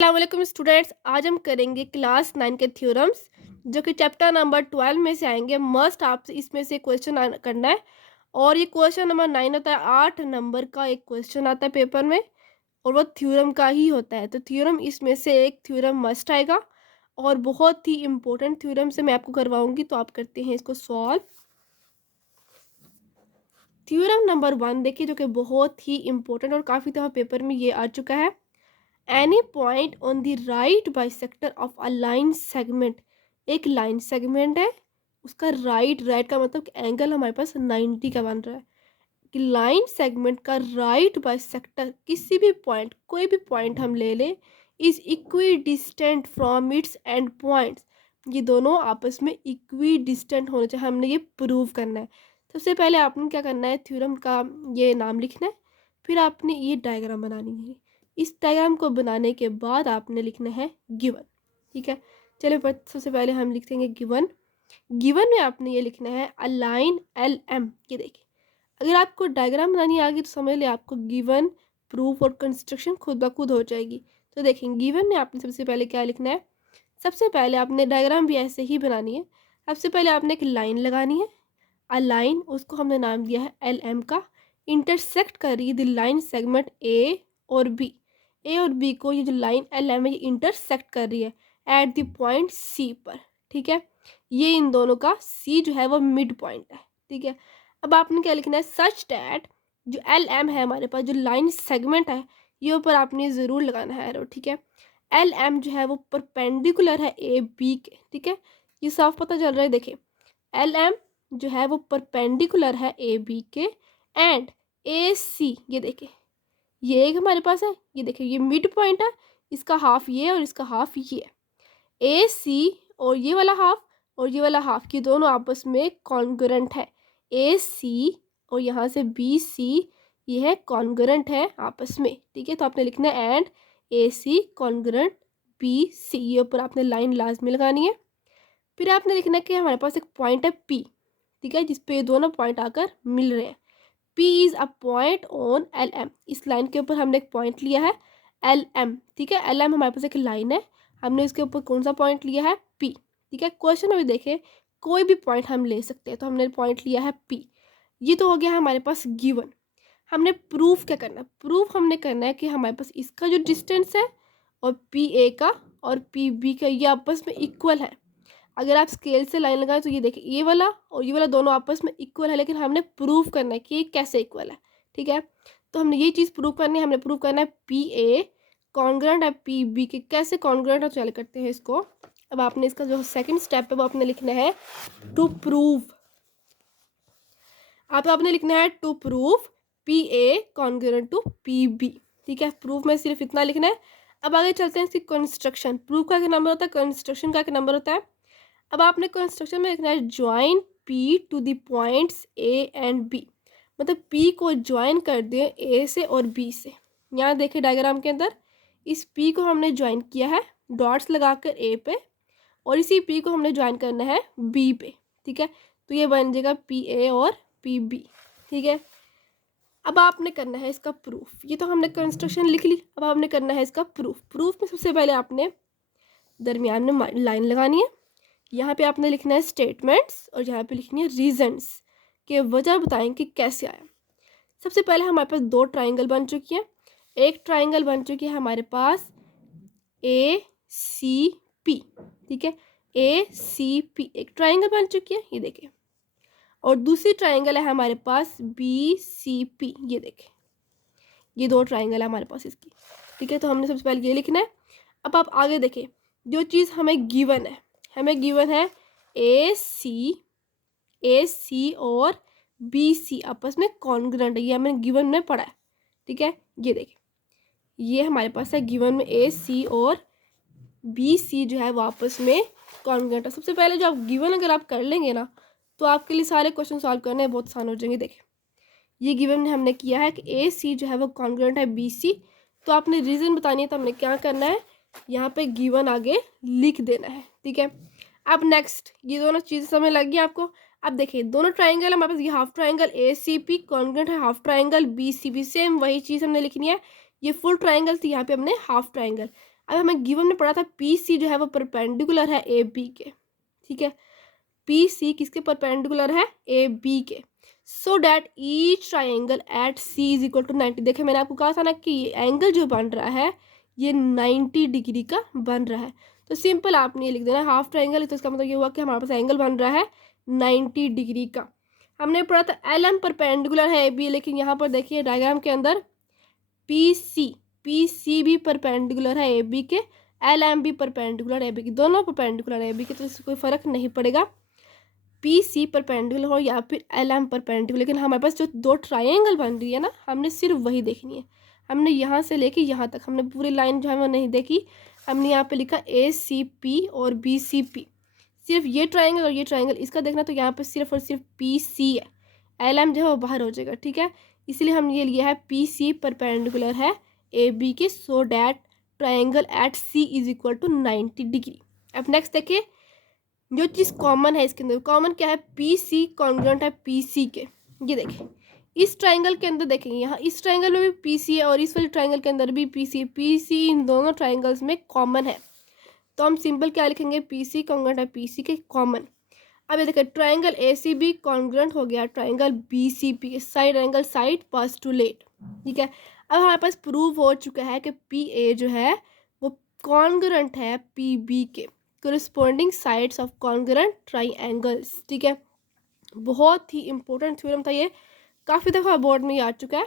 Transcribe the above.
अस्सलाम स्टूडेंट्स, आज हम करेंगे क्लास 9 के थ्योरम्स जो कि चैप्टर नंबर 12 में से आएंगे। मस्ट आपसे इसमें से क्वेश्चन करना है और ये क्वेश्चन नंबर 9 होता है। 8 नंबर का एक क्वेश्चन आता है पेपर में और वो थ्योरम का ही होता है। तो थ्योरम इसमें से एक थ्योरम मस्ट आएगा और बहुत ही इंपॉर्टेंट थ्योरम से मैं आपको करवाऊंगी। तो आप करते हैं इसको सॉल्व। थ्योरम नंबर 1 देखिए, जो कि बहुत ही इंपॉर्टेंट और काफ़ी दफ़ा पेपर में ये आ चुका है। Any point on the right bisector of a line segment. एक लाइन सेगमेंट है, उसका राइट का मतलब एंगल हमारे पास 90 का बन रहा है कि लाइन सेगमेंट का राइट बाइसेक्टर किसी भी पॉइंट, कोई भी पॉइंट हम ले लें, is equi distant from its and points. ये दोनों आपस में इक्वी डिस्टेंट होने चाहिए, हमने ये प्रूव करना है। सबसे पहले आपने क्या करना है, थ्योरम का ये नाम लिखना है, फिर आपने ये डायग्राम बनानी है। इस डायग्राम को बनाने के बाद आपने लिखना है गिवन। ठीक है, चलिए सबसे पहले हम लिखेंगे गिवन। गिवन में आपने ये लिखना है अ लाइन एल एम। ये देखिए, अगर आपको डायग्राम बनानी आ गई तो समझ ले आपको गिवन, प्रूफ और कंस्ट्रक्शन खुद ब खुद हो जाएगी। तो देखें, गिवन में आपने सबसे पहले क्या लिखना है। सबसे पहले आपने डायग्राम भी ऐसे ही बनानी है। सबसे पहले आपने एक लाइन लगानी है, अ लाइन, उसको हमने नाम दिया है एल एम का। इंटरसेक्ट कर रही है द लाइन सेगमेंट ए और बी। ए और बी को ये जो लाइन एल एम है ये इंटरसेक्ट कर रही है एट द पॉइंट सी पर। ठीक है, ये इन दोनों का सी जो है वो मिड पॉइंट है। ठीक है, अब आपने क्या लिखना है, सच डैट जो एल एम है हमारे पास, जो लाइन सेगमेंट है, ये ऊपर आपने ज़रूर लगाना है एरो। ठीक है, एल एम जो है वो परपेंडिकुलर है ए बी के। ठीक है, ये साफ पता चल रहा है। देखिए, एल एम जो है वो परपेंडिकुलर है ए बी के एंड ए सी। ये देखिए, ये एक हमारे पास है, ये देखिए ये मिड पॉइंट है, इसका हाफ ये और इसका हाफ ये है। ए सी और ये वाला हाफ और ये वाला हाफ, ये दोनों आपस में कॉन्ग्रुएंट है। ए सी और यहाँ से बी सी, ये है कॉन्ग्रुएंट है आपस में। ठीक है, तो आपने लिखना है and A C congruent B C. ये ऊपर आपने लाइन लाजमी लगानी है। फिर आपने लिखना है कि हमारे पास एक पॉइंट है पी। ठीक है, जिस पे ये दोनों पॉइंट आकर मिल रहे हैं। P is a point on L M. इस लाइन के ऊपर हमने एक पॉइंट लिया है एल एम। ठीक है, एल एम हमारे पास एक लाइन है, हमने इसके ऊपर कौन सा पॉइंट लिया है, P। ठीक है, क्वेश्चन में भी देखें, कोई भी पॉइंट हम ले सकते हैं, तो हमने पॉइंट लिया है P। ये तो हो गया है हमारे पास गिवन। हमने प्रूफ क्या करना है, प्रूफ हमने करना है कि हमारे पास इसका जो डिस्टेंस है और पी ए का और पी बी का ये आपस में इक्वल है। अगर आप स्केल से लाइन लगाएं तो ये देखिए, ये वाला और ये वाला दोनों आपस में इक्वल है, लेकिन हमने प्रूव करना है कि ये कैसे इक्वल है। ठीक है, तो हमने ये चीज़ प्रूव करनी है। हमने प्रूव करना है पी ए कॉन्ग्रुएंट है पी बी के। कैसे कॉन्ग्रुएंट है, चल करते हैं इसको। अब आपने इसका जो सेकंड स्टेप है वो आपने लिखना है टू प्रूव। आपने लिखना है to prove P A congruent to P B. ठीक है, प्रूफ में सिर्फ इतना लिखना है। अब आगे चलते हैं इसकी कंस्ट्रक्शन। प्रूफ का क्या नंबर होता है, कंस्ट्रक्शन का क्या नंबर होता है। अब आपने कंस्ट्रक्शन में लिखना है join P to the points A and B. मतलब पी को ज्वाइन कर दिए ए से और बी से। यहाँ देखिए डायग्राम के अंदर, इस पी को हमने ज्वाइन किया है डॉट्स लगाकर ए पे, और इसी पी को हमने ज्वाइन करना है बी पे। ठीक है, तो ये बन जाएगा पी ए और पी बी। ठीक है, अब आपने करना है इसका प्रूफ। ये तो हमने कंस्ट्रक्शन लिख ली, अब आपने करना है इसका प्रूफ। प्रूफ में सबसे पहले आपने दरमियान में लाइन लगानी है। यहाँ पे आपने लिखना है स्टेटमेंट्स और यहाँ पे लिखनी है रीजंस, के वजह बताएं कि कैसे आया। सबसे पहले हमारे पास दो ट्राइंगल बन चुकी है। एक ट्राइंगल बन चुकी है हमारे पास ए सी पी। ठीक है, ए सी पी एक ट्राइंगल बन चुकी है, ये देखिए। और दूसरी ट्राइंगल है हमारे पास बी सी पी। ये देखिए, ये दो ट्राइंगल है हमारे पास इसकी। ठीक है, तो हमने सबसे पहले ये लिखना है। अब आप आगे देखें, जो चीज़ हमें गिवन है, हमें गिवन है ए सी और बी सी आपस में कॉन्ग्रुएंट है। ये हमें गिवन में पढ़ा है। ठीक है, ये देखिए, ये हमारे पास है गिवन में ए सी और बी सी जो है वो आपस में कॉन्ग्रुएंट है। सबसे पहले जो आप गिवन अगर आप कर लेंगे ना, तो आपके लिए सारे क्वेश्चन सॉल्व करने बहुत आसान हो जाएंगे। देखिए, ये गिवन में हमने किया है कि ए सी जो है वो कॉन्ग्रुएंट है बी सी। तो आपने रीज़न बतानी है, तो हमने क्या करना है, यहाँ पे गिवन आगे लिख देना है। ठीक है, अब नेक्स्ट, ये दोनों चीज़ें समझ लग गई आपको। अब देखिए, दोनों ट्राइंगल हमारे पास, ये half triangle A C P congruent है half triangle B C B, same वही चीज़ हमने लिखनी है। ये फुल ट्राइंगल थी, यहाँ पे हमने हाफ ट्राइंगल। अब हमें गिवन में पढ़ा था पी सी जो है वो परपेंडिकुलर है ए बी के, ठीक है, पी सी किसके परपेंडिकुलर है, ए बी के, so that each triangle at C is equal to 90। देखिए मैंने आपको कहा था ना कि एंगल जो बन रहा है ये 90 डिग्री का बन रहा है, तो सिंपल आपने ये लिख देना हाफ ट्राइंगल, तो इसका मतलब ये हुआ कि हमारे पास एंगल बन रहा है 90 डिग्री का। हमने पढ़ा था एल एम परपेंडिकुलर है ए बी, लेकिन यहाँ पर देखिए डायग्राम के अंदर पी सी भी परपेंडिकुलर है ए बी के, एल एम भी परपेंडिकुलर ए बी के, दोनों परपेंडिकुलर है ए बी के, तो इससे कोई फर्क नहीं पड़ेगा पी सी परपेंडिकुलर हो या फिर एल एम परपेंडिकुलर। लेकिन हमारे पास जो दो ट्राइंगल बन रही है ना, हमने सिर्फ वही देखनी है, हमने यहाँ से लेके यहाँ तक, हमने पूरी लाइन जो है वो नहीं देखी। हमने यहाँ पे लिखा ए सी पी और बी सी पी, सिर्फ ये ट्राइंगल और ये ट्राइंगल इसका देखना, तो यहाँ पे सिर्फ और सिर्फ पी सी है, एल एम जो है वो बाहर हो जाएगा, ठीक है, इसलिए हमने ये लिया है पी सी परपेंडिकुलर है ए बी के, so that triangle at C is equal to 90 degree. अब नेक्स्ट देखिए जो चीज़ कॉमन है इसके अंदर, कॉमन क्या है, पी सी कॉन्ग्रुएंट है पी सी के। ये देखिए इस ट्राइंगल के अंदर देखेंगे, यहाँ इस ट्राइंगल में भी पी सी है और इस वाले ट्राइंगल के अंदर भी पी सी है, पी सी इन दोनों ट्राइंगल्स में कॉमन है, तो हम सिंपल क्या लिखेंगे, पी सी कॉन्ग्रुएंट है पी सी के कॉमन। अब ये देखिए triangle A C B congruent हो गया triangle B C P, side angle side postulate, ठीक है। अब हमारे पास प्रूव हो चुका है कि पी ए जो है वो कॉन्ग्रुएंट है पी बी के, corresponding sides of congruent triangles, ठीक है। बहुत ही इंपॉर्टेंट थ्योरम था ये, काफ़ी दफ़ा बोर्ड में आ चुका है।